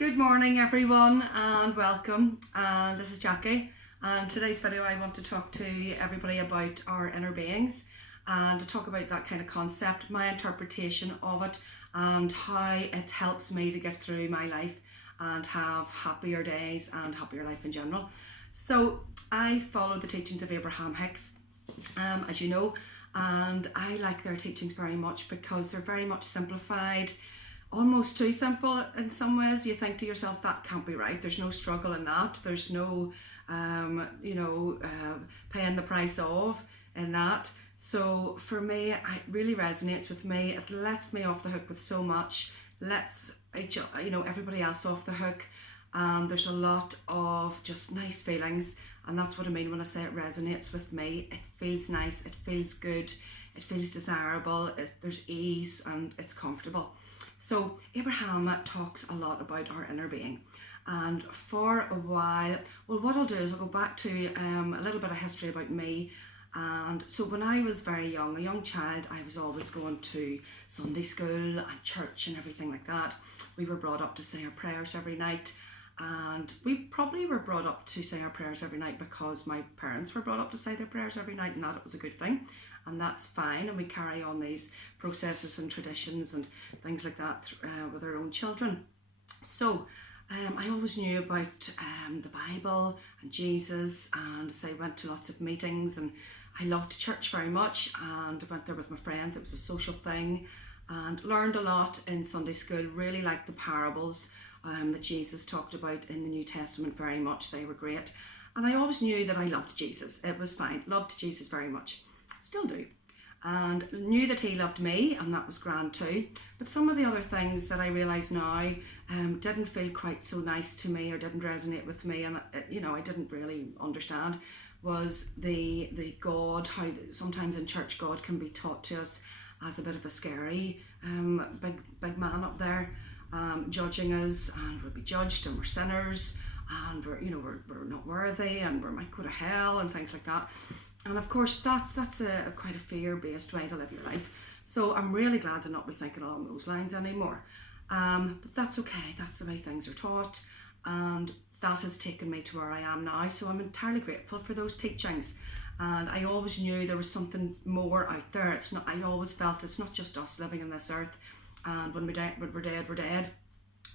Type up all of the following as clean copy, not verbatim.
Good morning everyone and welcome, and this is Jackie, and today's video I want to talk to everybody about our inner beings and to talk about that kind of concept, my interpretation of it and how it helps me to get through my life and have happier days and happier life in general. So I follow the teachings of Abraham Hicks, as you know, and I like their teachings very much because they're very much simplified, almost too simple in some ways. You think to yourself, that can't be right. There's no struggle in that. There's no, paying the price of in that. So for me, it really resonates with me. It lets me off the hook with so much. Lets everybody else off the hook. There's a lot of just nice feelings, and that's what I mean when I say it resonates with me. It feels nice. It feels good. It feels desirable. There's ease and it's comfortable. So Abraham talks a lot about our inner being, and for a while, well, what I'll do is I'll go back to a little bit of history about me. And so when I was very young, a young child, I was always going to Sunday school and church and everything like that. We were brought up to say our prayers every night, and we probably were brought up to say our prayers every night because my parents were brought up to say their prayers every night, and that it was a good thing. And that's fine, and we carry on these processes and traditions and things like that with our own children. So I always knew about the Bible and Jesus, and so I went to lots of meetings, and I loved church very much, and I went there with my friends. It was a social thing, and learned a lot in Sunday school. Really liked the parables that Jesus talked about in the New Testament very much. They were great, and I always knew that I loved Jesus. It was fine. Loved Jesus very much. Still do, and knew that he loved me, and that was grand too. But some of the other things that I realise now didn't feel quite so nice to me, or didn't resonate with me, and I didn't really understand, was the God, how sometimes in church God can be taught to us as a bit of a scary big man up there, judging us, and we'll be judged, and we're sinners, and we're not worthy, and we might go to hell and things like that. And of course, that's a quite a fear-based way to live your life. So I'm really glad to not be thinking along those lines anymore. But that's okay. That's the way things are taught, and that has taken me to where I am now. So I'm entirely grateful for those teachings. And I always knew there was something more out there. It's not. I always felt it's not just us living in this earth, and when we're dead, we're dead.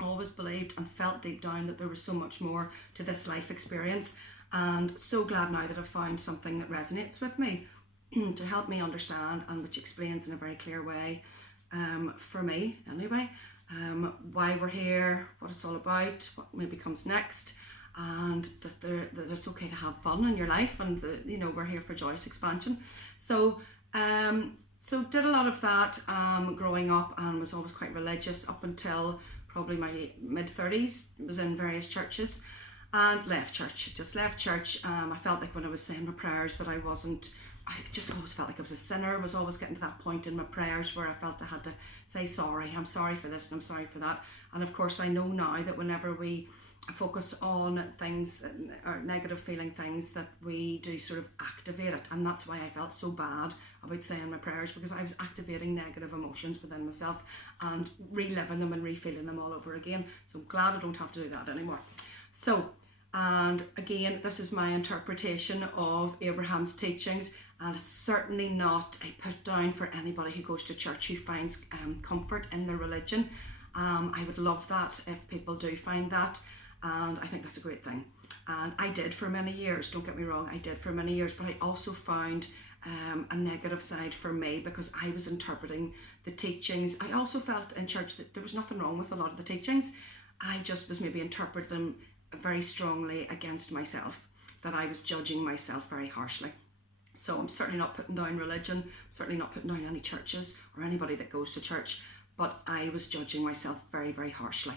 Always believed and felt deep down that there was so much more to this life experience. And so glad now that I've found something that resonates with me to help me understand, and which explains in a very clear way, for me anyway, why we're here, what it's all about, what maybe comes next, and that it's okay to have fun in your life, and we're here for joyous expansion. So did a lot of that growing up, and was always quite religious up until probably my mid-30s. Was in various churches. And left church. I felt like when I was saying my prayers that I just always felt like I was a sinner. I was always getting to that point in my prayers where I felt I had to say sorry. I'm sorry for this and I'm sorry for that. And of course I know now that whenever we focus on things that are negative feeling things, that we do sort of activate it. And that's why I felt so bad about saying my prayers, because I was activating negative emotions within myself and reliving them and refeeling them all over again. So I'm glad I don't have to do that anymore. So, and again, this is my interpretation of Abraham's teachings, and it's certainly not a put down for anybody who goes to church who finds comfort in their religion. I would love that if people do find that, and I think that's a great thing. And I did for many years, don't get me wrong, I did for many years, but I also found a negative side for me because I was interpreting the teachings. I also felt in church that there was nothing wrong with a lot of the teachings. I just was maybe interpreting them very strongly against myself, that I was judging myself very harshly. So I'm certainly not putting down religion, certainly not putting down any churches or anybody that goes to church, but I was judging myself very, very harshly.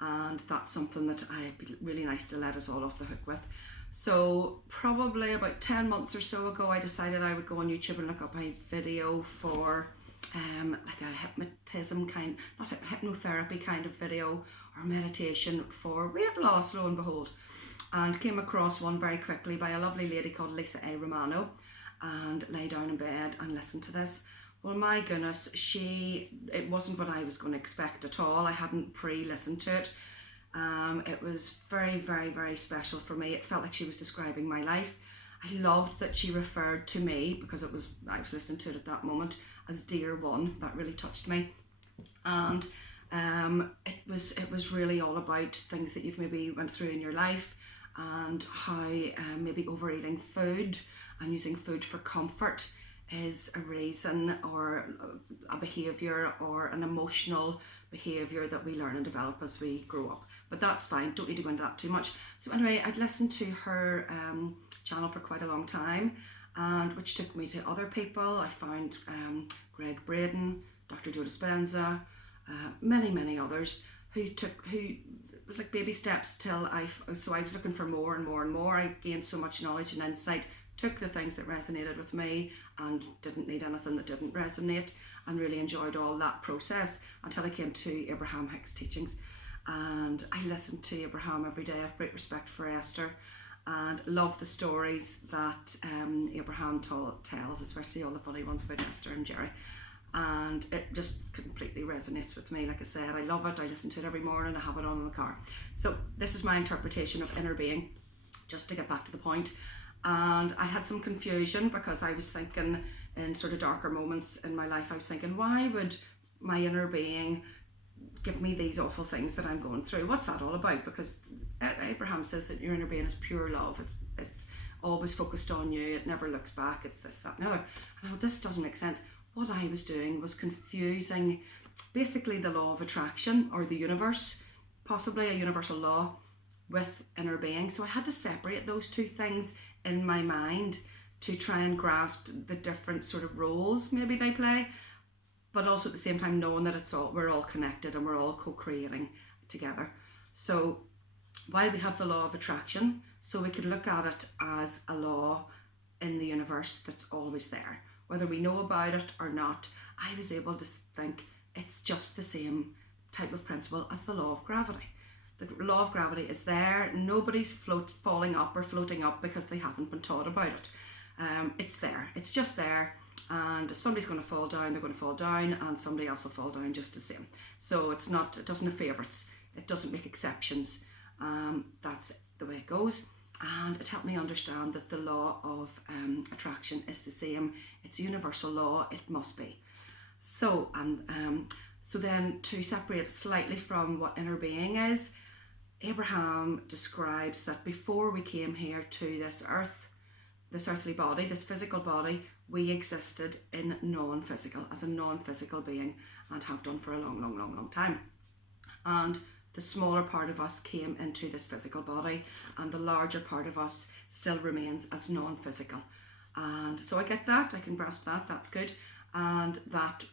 And that's something that I'd be really nice to let us all off the hook with. So probably about 10 months or so ago, I decided I would go on YouTube and look up a video for like a hypnotism kind, not hypnotherapy kind of video, or meditation for weight loss, lo and behold, and came across one very quickly by a lovely lady called Lisa A. Romano, and lay down in bed and listened to this. Well, my goodness, it wasn't what I was going to expect at all. I hadn't pre-listened to it. It was very, very, very special for me. It felt like she was describing my life. I loved that she referred to me, because I was listening to it at that moment, as Dear One. That really touched me. And it was really all about things that you've maybe went through in your life, and how maybe overeating food and using food for comfort is a reason, or a behaviour, or an emotional behaviour that we learn and develop as we grow up. But that's fine, don't need to go into that too much. So anyway, I'd listened to her channel for quite a long time, and which took me to other people. I found Greg Braden, Dr. Joe Dispenza, many others who was like baby steps till I was looking for more and more and more. I gained so much knowledge and insight, took the things that resonated with me and didn't need anything that didn't resonate, and really enjoyed all that process until I came to Abraham Hicks' teachings. And I listened to Abraham every day. I have great respect for Esther, and love the stories that Abraham tells, especially all the funny ones about Esther and Jerry. And it just completely resonates with me. Like I said, I love it. I listen to it every morning. I have it on in the car. So this is my interpretation of inner being, just to get back to the point. And I had some confusion, because I was thinking, in sort of darker moments in my life, I was thinking, why would my inner being give me these awful things that I'm going through? What's that all about? Because Abraham says that your inner being is pure love. It's always focused on you. It never looks back. It's this, that, and the other. And I thought, this doesn't make sense. What I was doing was confusing basically the law of attraction, or the universe, possibly a universal law, with inner being. So I had to separate those two things in my mind to try and grasp the different sort of roles maybe they play, but also at the same time knowing that we're all connected and we're all co-creating together. So while we have the law of attraction, so we could look at it as a law in the universe that's always there, whether we know about it or not. I was able to think it's just the same type of principle as the law of gravity. The law of gravity is there. Nobody's falling up or floating up because they haven't been taught about it. It's there. It's just there. And if somebody's going to fall down, they're going to fall down, and somebody else will fall down just the same. So it doesn't have favourites. It doesn't make exceptions. That's the way it goes. And it helped me understand that the law of attraction is the same. It's a universal law. It must be. So then to separate it slightly from what inner being is, Abraham describes that before we came here to this earth, this earthly body, this physical body, we existed in non-physical, as a non-physical being, and have done for a long time. And the smaller part of us came into this physical body, and the larger part of us still remains as non-physical. And so I get that, I can grasp that, that's good. And that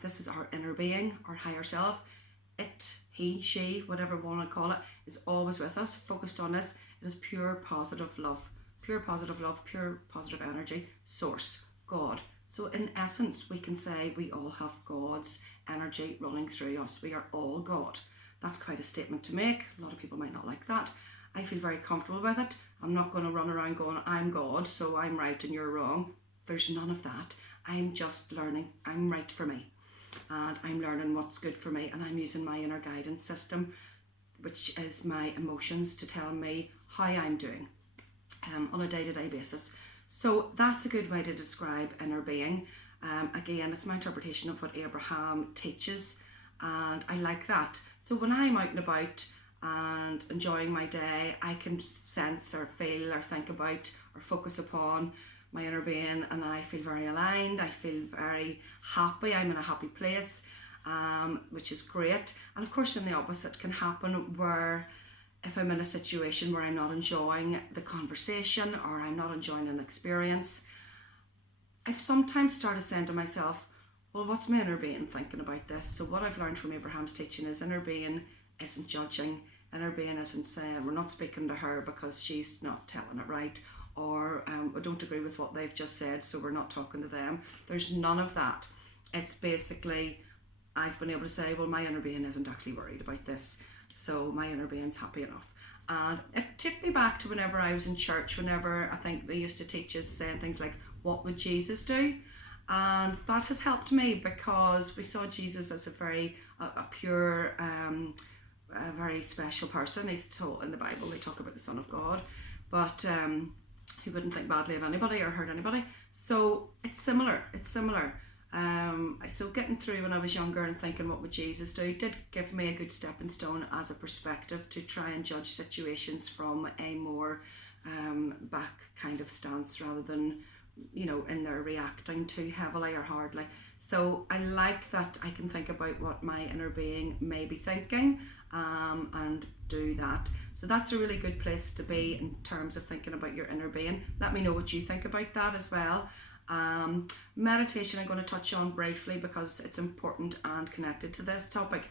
this is our inner being, our higher self. It, he, she, whatever we want to call it, is always with us, focused on us. It is pure positive love, pure positive energy, source, God. So in essence, we can say we all have God's energy running through us. We are all God. That's quite a statement to make. A lot of people might not like that. I feel very comfortable with it. I'm not going to run around going, I'm God, so I'm right and you're wrong. There's none of that. I'm just learning. I'm right for me. And I'm learning what's good for me, and I'm using my inner guidance system, which is my emotions, to tell me how I'm doing on a day-to-day basis. So that's a good way to describe inner being. Again, it's my interpretation of what Abraham teaches, and I like that. So when I'm out and about and enjoying my day, I can sense or feel or think about or focus upon my inner being, and I feel very aligned. I feel very happy. I'm in a happy place, which is great. And of course, then the opposite can happen, where if I'm in a situation where I'm not enjoying the conversation or I'm not enjoying an experience, I've sometimes started saying to myself, well, what's my inner being thinking about this? So what I've learned from Abraham's teaching is inner being isn't judging. Inner being isn't saying, we're not speaking to her because she's not telling it right, or I don't agree with what they've just said, so we're not talking to them. There's none of that. It's basically, I've been able to say, well, my inner being isn't actually worried about this, so my inner being's happy enough. And it took me back to whenever I was in church, whenever I think they used to teach us saying things like, what would Jesus do? And that has helped me, because we saw Jesus as a very pure, very special person. He's told in the Bible, they talk about the Son of God, but who wouldn't think badly of anybody or hurt anybody. So it's similar. So getting through when I was younger and thinking what would Jesus do did give me a good stepping stone as a perspective to try and judge situations from a more back kind of stance, rather than, you know, in there reacting too heavily or hardly. So I like that I can think about what my inner being may be thinking, and do that. So that's a really good place to be in terms of thinking about your inner being. Let me know what you think about that as well. Meditation I'm going to touch on briefly because it's important and connected to this topic.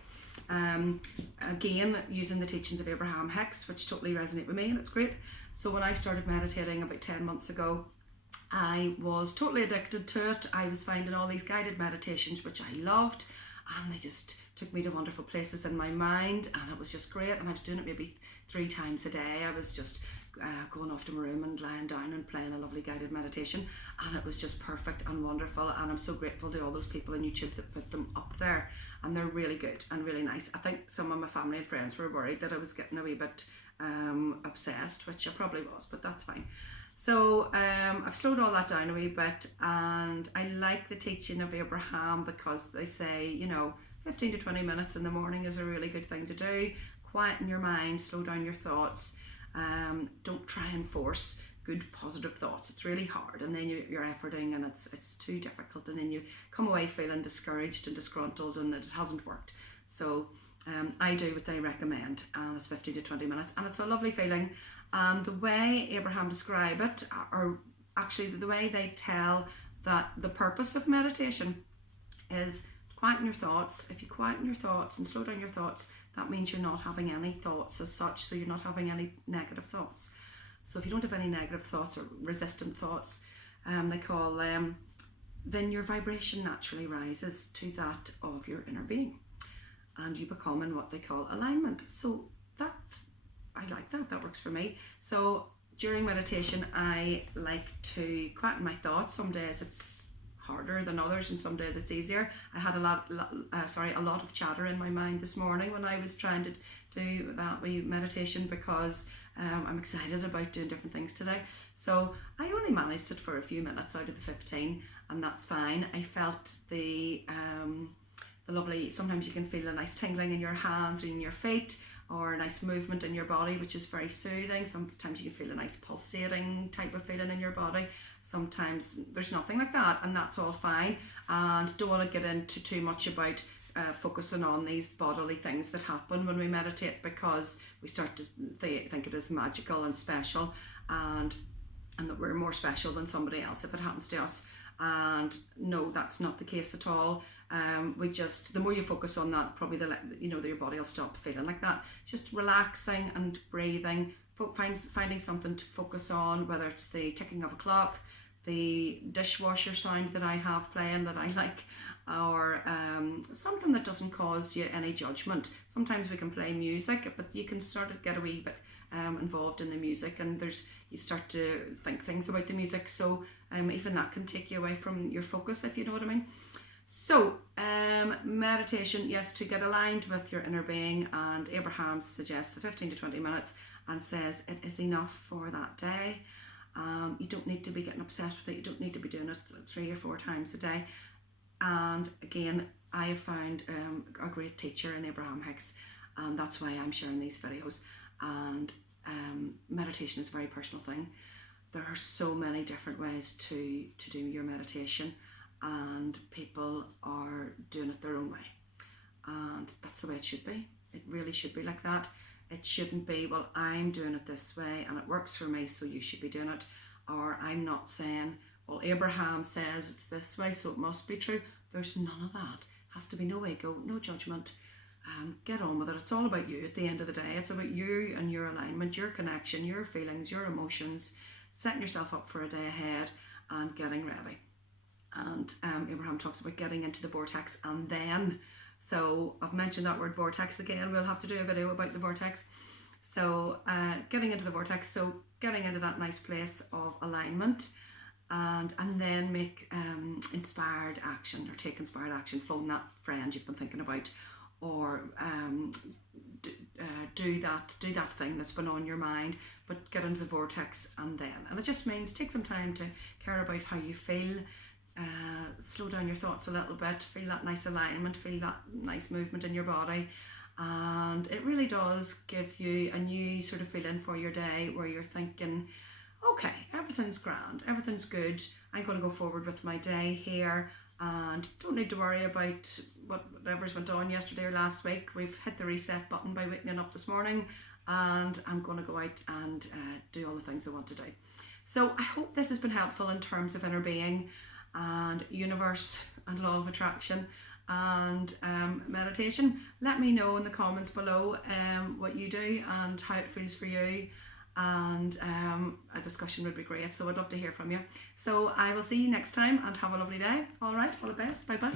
Again, using the teachings of Abraham Hicks, which totally resonate with me, and it's great. So when I started meditating about 10 months ago, I was totally addicted to it. I was finding all these guided meditations which I loved, and they just took me to wonderful places in my mind, and it was just great. And I was doing it maybe 3 times a day. I was just going off to my room and lying down and playing a lovely guided meditation, and it was just perfect and wonderful. And I'm so grateful to all those people on YouTube that put them up there, and they're really good and really nice. I think some of my family and friends were worried that I was getting a wee bit obsessed, which I probably was, but that's fine. So I've slowed all that down a wee bit, and I like the teaching of Abraham because they say, you know, 15 to 20 minutes in the morning is a really good thing to do. Quieten your mind, slow down your thoughts. Don't try and force good positive thoughts. It's really hard, and then you're efforting and it's too difficult, and then you come away feeling discouraged and disgruntled and that it hasn't worked. So I do what they recommend, and it's 15 to 20 minutes, and it's a lovely feeling. And the way Abraham describe it, or actually the way they tell that the purpose of meditation is quieten your thoughts. If you quieten your thoughts and slow down your thoughts, that means you're not having any thoughts as such, so you're not having any negative thoughts. So if you don't have any negative thoughts or resistant thoughts, they call them, then your vibration naturally rises to that of your inner being, and you become in what they call alignment. So that, I like that, that works for me. So during meditation, I like to quieten my thoughts. Some days it's harder than others, and some days it's easier. I had a lot of chatter in my mind this morning when I was trying to do that wee meditation, because I'm excited about doing different things today. So I only managed it for a few minutes out of the 15, and that's fine. I felt the lovely, sometimes you can feel a nice tingling in your hands or in your feet, or a nice movement in your body, which is very soothing. Sometimes you can feel a nice pulsating type of feeling in your body. Sometimes there's nothing like that, and that's all fine. And don't want to get into too much about focusing on these bodily things that happen when we meditate, because we start to think it is magical and special, and that we're more special than somebody else if it happens to us. And no, that's not the case at all. We just, the more you focus on that, probably your body will stop feeling like that. Just relaxing and breathing, finding something to focus on, whether it's the ticking of a clock, the dishwasher sound that I have playing that I like, or something that doesn't cause you any judgment. Sometimes we can play music, but you can start to get a wee bit involved in the music, and you start to think things about the music, so even that can take you away from your focus, if you know what I mean. So meditation, yes, to get aligned with your inner being, and Abraham suggests the 15 to 20 minutes and says it is enough for that day. You don't need to be getting obsessed with it. You don't need to be doing it 3 or 4 times a day. And again, I have found a great teacher in Abraham Hicks, and that's why I'm sharing these videos. And meditation is a very personal thing. There are so many different ways to do your meditation, and people are doing it their own way, and that's the way it should be. It really should be like that. It shouldn't be, well, I'm doing it this way and it works for me, so you should be doing it. Or I'm not saying, well, Abraham says it's this way, so it must be true. There's none of that. Has to be no ego, no judgment. Get on with it. It's all about you at the end of the day. It's about you and your alignment, your connection, your feelings, your emotions, setting yourself up for a day ahead and getting ready. And Abraham talks about getting into the vortex, and then, so I've mentioned that word vortex again. We'll have to do a video about the vortex. So getting into the vortex, so getting into that nice place of alignment, and then make inspired action, or take inspired action. Phone that friend you've been thinking about, or do that thing that's been on your mind, but get into the vortex and it just means take some time to care about how you feel. Slow down your thoughts a little bit, feel that nice alignment, feel that nice movement in your body, and it really does give you a new sort of feeling for your day where you're thinking, okay, everything's grand, everything's good, I'm going to go forward with my day here and don't need to worry about whatever's went on yesterday or last week. We've hit the reset button by waking up this morning, and I'm going to go out and do all the things I want to do. So I hope this has been helpful in terms of inner being and universe and law of attraction and meditation. Let me know in the comments below what you do and how it feels for you, and a discussion would be great, so I'd love to hear from you. So I will see you next time, and have a lovely day. All right, all the best. Bye bye.